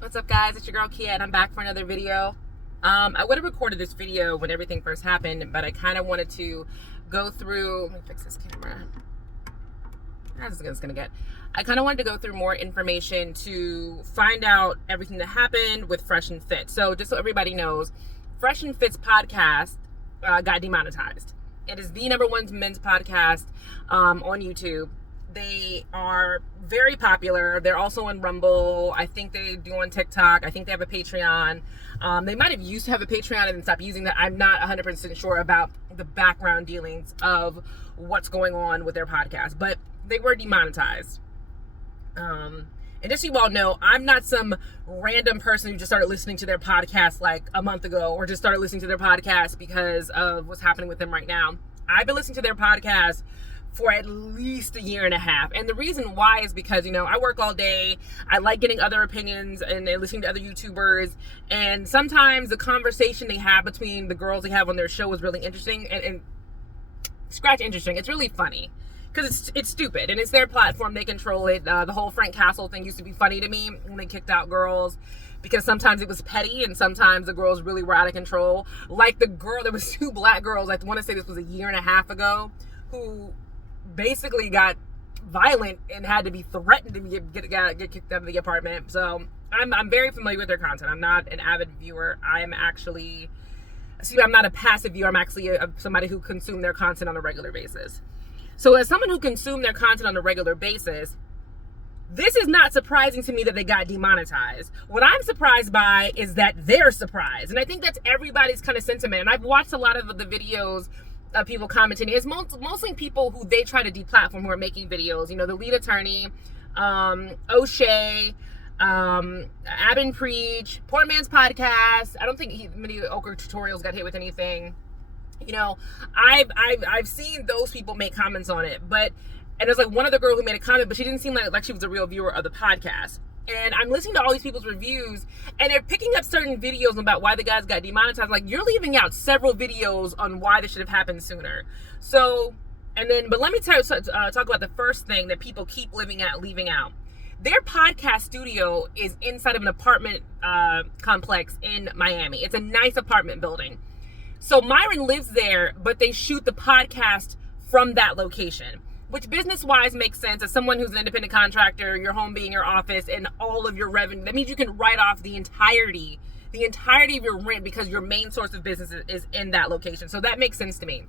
What's up, guys? It's your girl Kia, and I'm back for another video. I would have recorded this video when everything first happened, but I kind of wanted to go through. Let me fix this camera. That's as gonna get. I kind of wanted to go through more information to find out everything that happened with Fresh and Fit. So, just so everybody knows, Fresh and Fit's podcast got demonetized. It is the #1 men's podcast on YouTube. They are very popular. They're also on Rumble. I think they do on TikTok. I think they have a Patreon. They might have used to have a Patreon and then stopped using that. I'm not 100% sure about the background dealings of what's going on with their podcast, but they were demonetized. And just so you all know, I'm not some random person who just started listening to their podcast like a month ago, or just started listening to their podcast because of what's happening with them right now. I've been listening to their podcast for at least a year and a half. And the reason why is because, I work all day. I like getting other opinions and listening to other YouTubers. And sometimes the conversation they have between the girls they have on their show is really interesting. And scratch interesting. It's really funny. Because it's stupid. And it's their platform. They control it. The whole Frank Castle thing used to be funny to me when they kicked out girls. Because sometimes it was petty and sometimes the girls really were out of control. Like the girl, there was 2 black girls, I want to say this was a year and a half ago, who basically got violent and had to be threatened to get kicked out of the apartment. So I'm very familiar with their content. I'm not an avid viewer. I'm not a passive viewer. I'm actually somebody who consumes their content on a regular basis. So as someone who consumes their content on a regular basis, this is not surprising to me that they got demonetized. What I'm surprised by is that they're surprised. And I think that's everybody's kind of sentiment. And I've watched a lot of the videos of people commenting. It's mostly people who they try to deplatform who are making videos. The lead attorney, O'Shea, Abin Preach, Poor Man's Podcast. I don't think many Ochre Tutorials got hit with anything. I've seen those people make comments on it, and there's like one other girl who made a comment, but she didn't seem like she was a real viewer of the podcast. And I'm listening to all these people's reviews, and they're picking up certain videos about why the guys got demonetized. Like, you're leaving out several videos on why this should have happened sooner. So, but let me talk about the first thing that people keep leaving out. Their podcast studio is inside of an apartment complex in Miami. It's a nice apartment building. So Myron lives there, but they shoot the podcast from that location, which business-wise makes sense. As someone who's an independent contractor, your home being your office and all of your revenue, that means you can write off the entirety of your rent because your main source of business is in that location. So that makes sense to me.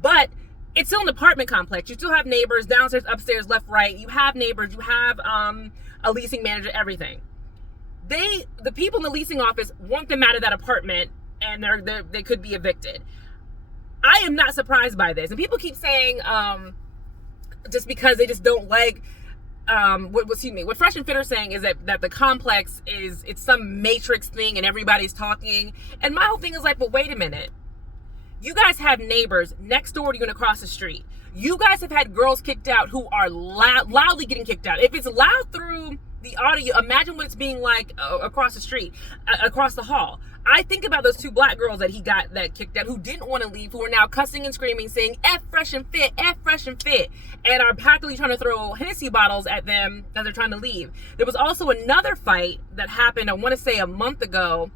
But it's still an apartment complex. You still have neighbors downstairs, upstairs, left, right. You have neighbors. You have a leasing manager, everything. The people in the leasing office want them out of that apartment, and they could be evicted. I am not surprised by this. And people keep saying, just because they just don't like, what Fresh and Fit are saying is that the complex it's some matrix thing and everybody's talking. And my whole thing is like, but wait a minute. You guys have neighbors next door to you and across the street. You guys have had girls kicked out who are loudly getting kicked out. If it's loud through the audio, imagine what it's being like across the street, across the hall. I think about those 2 black girls that he got that kicked out, who didn't want to leave, who are now cussing and screaming, saying F Fresh and Fit, F Fresh and Fit, and are practically trying to throw Hennessy bottles at them as they're trying to leave. There was also another fight that happened, I want to say a month ago,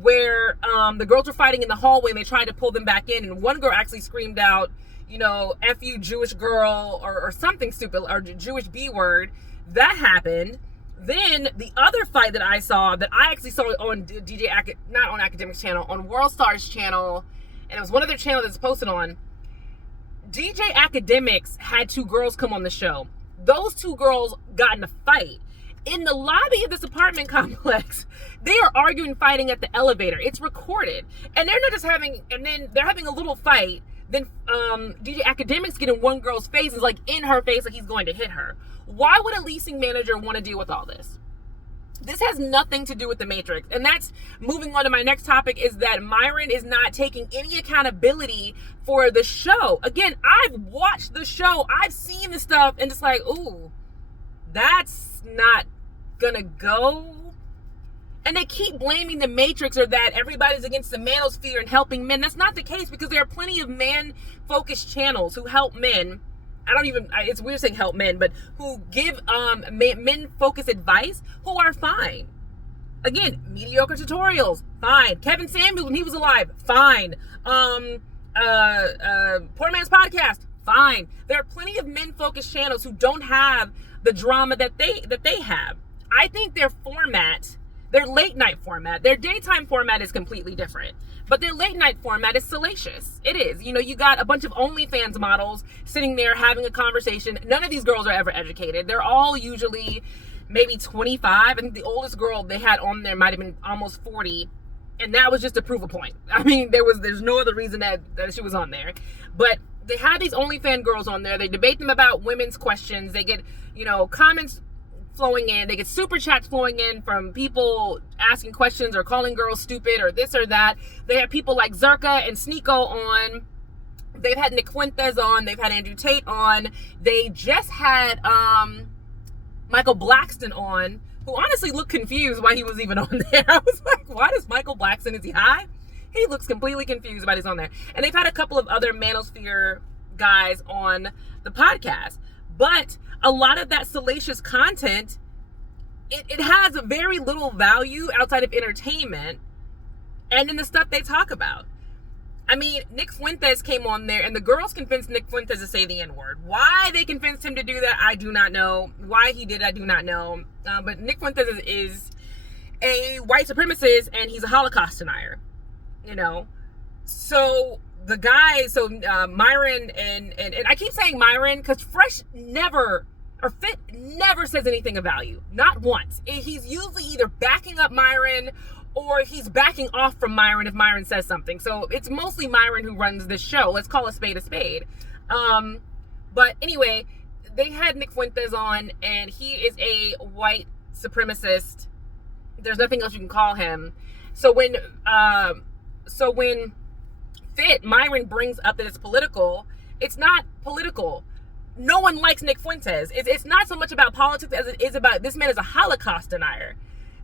where the girls were fighting in the hallway and they tried to pull them back in, and one girl actually screamed out, F you Jewish girl, or something stupid, or Jewish B word. That happened. Then the other fight that I saw, that I actually saw on not on Academics channel, on World Stars channel, and it was one of their channels that's posted on, DJ Academics had 2 girls come on the show. Those 2 girls got in a fight in the lobby of this apartment complex. They are arguing, fighting at the elevator. It's recorded. And they're not just they're having a little fight. Then DJ Academics get in one girl's face, is like in her face, like he's going to hit her. Why would a leasing manager want to deal with all this? This has nothing to do with the Matrix. And that's moving on to my next topic, is that Myron is not taking any accountability for the show. Again, I've watched the show. I've seen the stuff and it's like, ooh, that's not gonna go. And they keep blaming the Matrix, or that everybody's against the manosphere and helping men. That's not the case, because there are plenty of man-focused channels who help men. It's weird saying help men, but who give men-focused advice, who are fine. Again, mediocre tutorials, fine. Kevin Samuels when he was alive, fine. Poor Man's Podcast, fine. There are plenty of men-focused channels who don't have the drama that they have. I think their format, their late night format, their daytime format is completely different. But their late night format is salacious. It is. You know, you got a bunch of OnlyFans models sitting there having a conversation. None of these girls are ever educated. They're all usually maybe 25. I think the oldest girl they had on there might have been almost 40. And that was just to prove a point. I mean, there's no other reason that she was on there. But they had these OnlyFans girls on there. They debate them about women's questions. They get, you know, comments flowing in. They get super chats flowing in from people asking questions or calling girls stupid or this or that. They have people like Zerka and Sneeko on. They've had Nick Fuentes on. They've had Andrew Tate on. They just had Michael Blackston on, who honestly looked confused why he was even on there. I was like, why does Michael Blackston, is he high? He looks completely confused about he's on there. And they've had a couple of other manosphere guys on the podcast. But a lot of that salacious content, it has very little value outside of entertainment and in the stuff they talk about. I mean, Nick Fuentes came on there and the girls convinced Nick Fuentes to say the N-word. Why they convinced him to do that, I do not know. Why he did, I do not know. But Nick Fuentes is a white supremacist and he's a Holocaust denier, you know. So the guy, Myron and I keep saying Myron because Fresh never, or Fit never says anything of value. Not once. He's usually either backing up Myron or he's backing off from Myron if Myron says something. So it's mostly Myron who runs this show. Let's call a spade a spade. But anyway, they had Nick Fuentes on, and he is a white supremacist. There's nothing else you can call him. So when Fit, Myron brings up that it's political, it's not political. No one likes Nick Fuentes. It's not so much about politics as it is about this man is a Holocaust denier.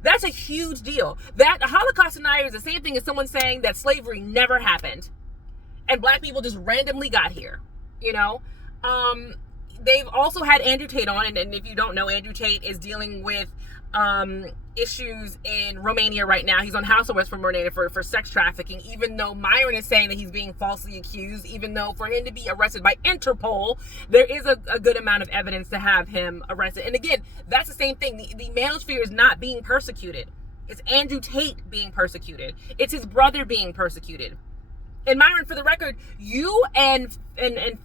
That's a huge deal. That a Holocaust denier is the same thing as someone saying that slavery never happened and black people just randomly got here, you know? They've also had Andrew Tate on, and if you don't know, Andrew Tate is dealing with issues in Romania right now. He's on house arrest from Romania for sex trafficking, even though Myron is saying that he's being falsely accused, even though for him to be arrested by Interpol, there is a good amount of evidence to have him arrested. And again, that's the same thing. The manosphere is not being persecuted. It's Andrew Tate being persecuted. It's his brother being persecuted. And Myron, for the record, you and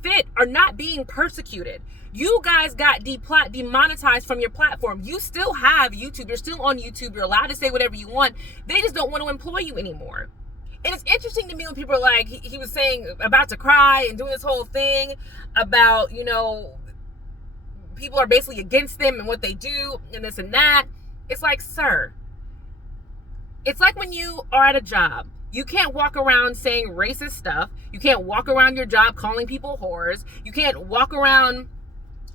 Fit are not being persecuted. You guys got demonetized from your platform. You still have YouTube. You're still on YouTube. You're allowed to say whatever you want. They just don't want to employ you anymore. And it's interesting to me when people are like, he was saying about to cry and doing this whole thing about, you know, people are basically against them and what they do and this and that. It's like, sir, it's like when you are at a job. You can't walk around saying racist stuff. You can't walk around your job calling people whores. You can't walk around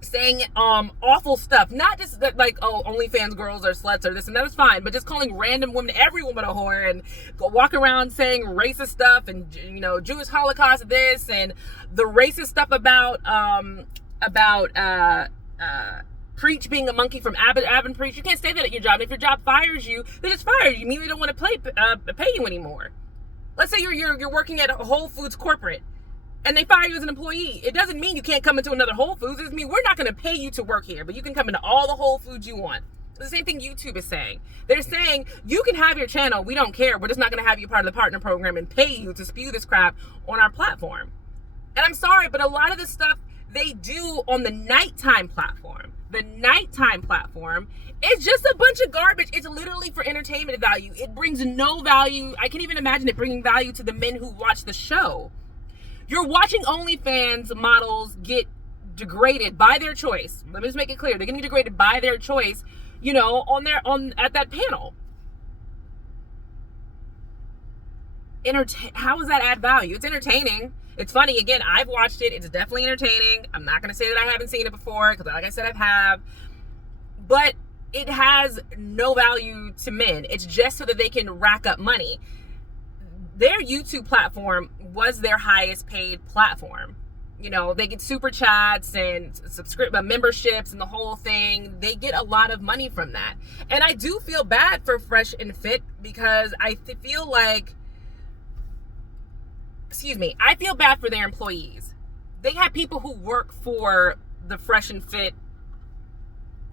saying awful stuff. Not just that, like, oh, OnlyFans girls are sluts or this and that is fine, but just calling random women, every woman a whore, and go walk around saying racist stuff and, you know, Jewish Holocaust this and the racist stuff about Preach being a monkey from Avon Preach. You can't say that at your job. And if your job fires you, they just fire you. You immediately don't want to pay you anymore. Let's say you're working at a Whole Foods corporate and they fire you as an employee. It doesn't mean you can't come into another Whole Foods. It just means we're not going to pay you to work here, but you can come into all the Whole Foods you want. It's the same thing YouTube is saying. They're saying you can have your channel. We don't care. We're just not going to have you part of the partner program and pay you to spew this crap on our platform. And I'm sorry, but a lot of this stuff they do on the nighttime platform. The nighttime platform is just a bunch of garbage. It's literally for entertainment value. It brings no value. I can't even imagine it bringing value to the men who watch the show. You're watching OnlyFans models get degraded by their choice. Let me just make it clear. They're getting degraded by their choice, you know, at that panel. How does that add value? It's entertaining. It's funny. Again, I've watched it. It's definitely entertaining. I'm not going to say that I haven't seen it before because, like I said, I have. But it has no value to men. It's just so that they can rack up money. Their YouTube platform was their highest paid platform. They get super chats and memberships and the whole thing. They get a lot of money from that. And I do feel bad for Fresh and Fit because I feel like, I feel bad for their employees. They have people who work for the Fresh and Fit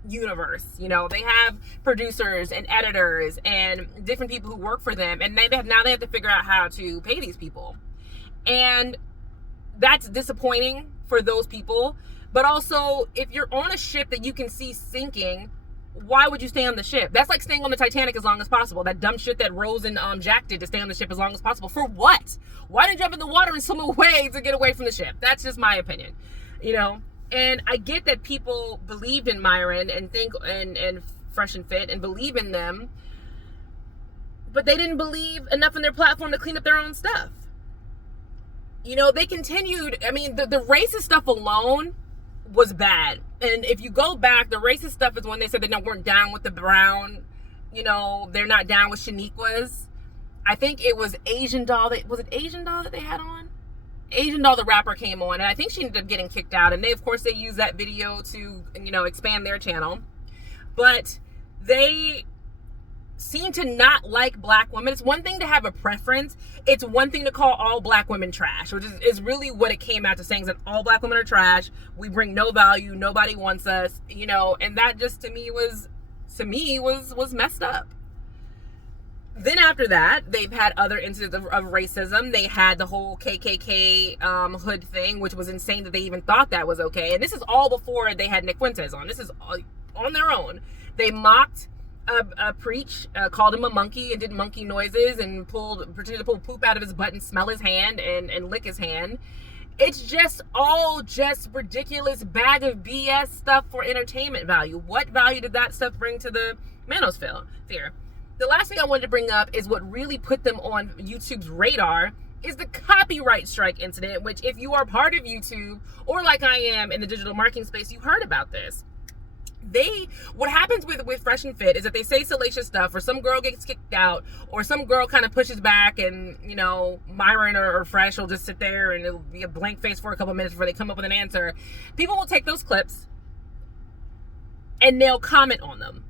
universe. They have producers and editors and different people who work for them, and now they have to figure out how to pay these people. And that's disappointing for those people. But also, if you're on a ship that you can see sinking, why would you stay on the ship? That's like staying on the Titanic as long as possible. That dumb shit that Rose and Jack did, to stay on the ship as long as possible. For what? Why did you jump in the water and swim away to get away from the ship? That's just my opinion. And I get that people believed in Myron and think and Fresh and Fit and believe in them, but they didn't believe enough in their platform to clean up their own stuff. They continued. I mean, the racist stuff alone was bad. And if you go back, the racist stuff is when they said they weren't down with the brown, they're not down with Shaniqua's. I think it was Asian Doll that they had on? Asian Doll, the rapper, came on, and I think she ended up getting kicked out. And they used that video to, expand their channel. But they seem to not like black women. It's one thing to have a preference. It's one thing to call all black women trash, which is really what it came out to saying, that all black women are trash. We bring no value. Nobody wants us, and that just to me was messed up. Then after that, they've had other incidents of racism. They had the whole KKK hood thing, which was insane that they even thought that was okay. And this is all before they had Nick Fuentes on. This is all on their own. They mocked Preach, called him a monkey and did monkey noises and pretended to pull poop out of his butt and smell his hand and lick his hand. It's just all ridiculous bag of BS stuff for entertainment value. What value did that stuff bring to the manosphere? The last thing I wanted to bring up is what really put them on YouTube's radar is the copyright strike incident, which if you are part of YouTube or like I am in the digital marketing space, you heard about this. What happens with Fresh and Fit is that they say salacious stuff, or some girl gets kicked out, or some girl kind of pushes back, and Myron or Fresh will just sit there and it'll be a blank face for a couple minutes before they come up with an answer. People will take those clips and they'll comment on them.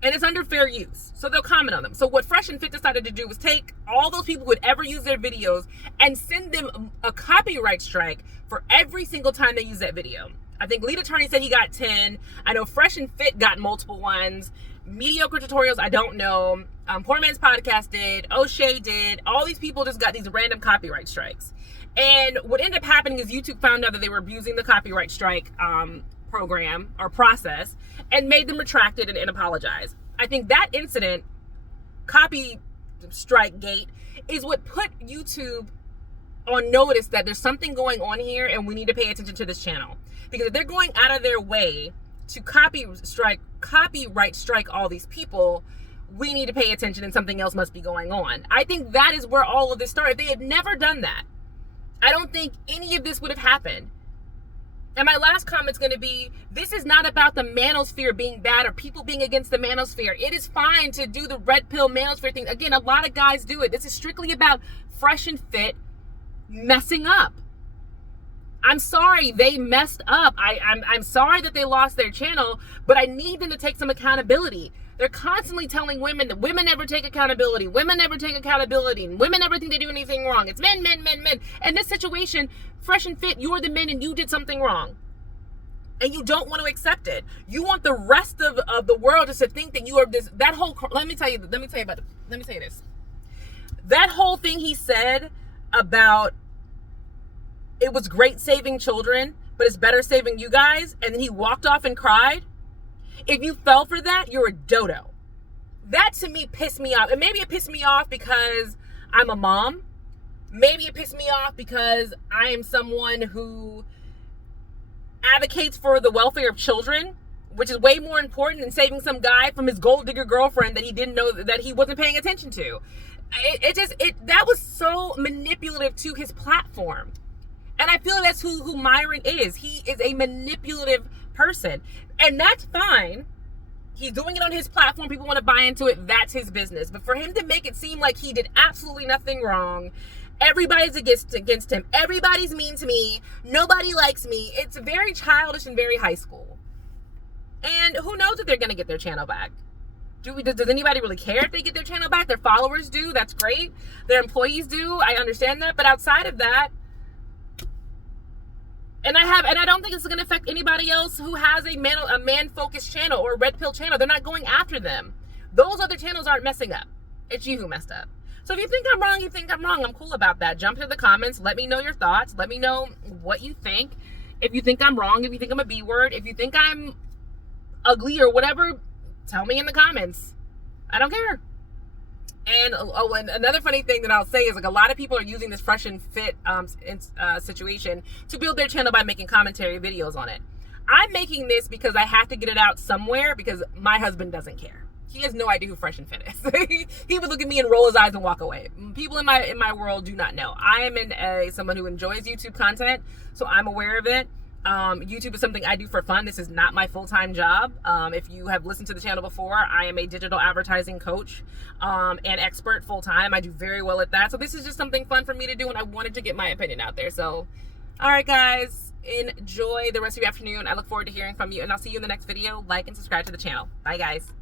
And it's under fair use. So they'll comment on them. So what Fresh and Fit decided to do was take all those people who would ever use their videos and send them a copyright strike for every single time they use that video. I think Lead Attorney said he got 10. I know Fresh and Fit got multiple ones. Mediocre Tutorials, I don't know. Poor Man's Podcast did. O'Shea did. All these people just got these random copyright strikes. And what ended up happening is YouTube found out that they were abusing the copyright strike program or process and made them retract it and apologize. I think that incident, copy strike gate, is what put YouTube on notice that there's something going on here and we need to pay attention to this channel. Because if they're going out of their way to copyright strike all these people, we need to pay attention and something else must be going on. I think that is where all of this started. If they had never done that, I don't think any of this would have happened. And my last comment is going to be, this is not about the manosphere being bad or people being against the manosphere. It is fine to do the red pill manosphere thing. Again, a lot of guys do it. This is strictly about Fresh and Fit messing up. I'm sorry they messed up. I'm sorry that they lost their channel, but I need them to take some accountability. They're constantly telling women that women never take accountability. Women never take accountability. And women never think they do anything wrong. It's men, men, men, men. In this situation, Fresh and Fit, you're the men and you did something wrong. And you don't want to accept it. You want the rest of the world just to think that you are this, that whole, let me tell you this. That whole thing he said about it was great saving children, but it's better saving you guys. And then he walked off and cried. If you fell for that, you're a dodo. That to me pissed me off. And maybe it pissed me off because I'm a mom. Maybe it pissed me off because I am someone who advocates for the welfare of children, which is way more important than saving some guy from his gold digger girlfriend that he didn't know that he wasn't paying attention to. That was so manipulative to his platform. And I feel that's who Myron is. He is a manipulative person. And that's fine. He's doing it on his platform. People want to buy into it. That's his business. But for him to make it seem like he did absolutely nothing wrong Everybody's against him. Everybody's mean to me. Nobody likes me. It's very childish and very high school. And who knows if they're going to get their channel back? Does anybody really care if they get their channel back? Their followers do. That's great. Their employees do. I understand that. But outside of that, and I don't think it's going to affect anybody else who has a man-focused channel or a red pill channel. They're not going after them. Those other channels aren't messing up. It's you who messed up. So if you think I'm wrong, you think I'm wrong. I'm cool about that. Jump into the comments. Let me know your thoughts. Let me know what you think. If you think I'm wrong, if you think I'm a B word, if you think I'm ugly or whatever, tell me in the comments. I don't care. And and another funny thing that I'll say is, like, a lot of people are using this fresh and fit situation to build their channel by making commentary videos on it. I'm making this because I have to get it out somewhere, because my husband doesn't care. He has no idea who Fresh and Fit is. He would look at me and roll his eyes and walk away. People in my world do not know. I am someone who enjoys YouTube content, so I'm aware of it. YouTube is something I do for fun. This is not my full-time job. If you have listened to the channel before, I am a digital advertising coach and expert full-time. I do very well at that. So this is just something fun for me to do, and I wanted to get my opinion out there. So, all right, guys, enjoy the rest of your afternoon. I look forward to hearing from you, and I'll see you in the next video. Like and subscribe to the channel. Bye, guys.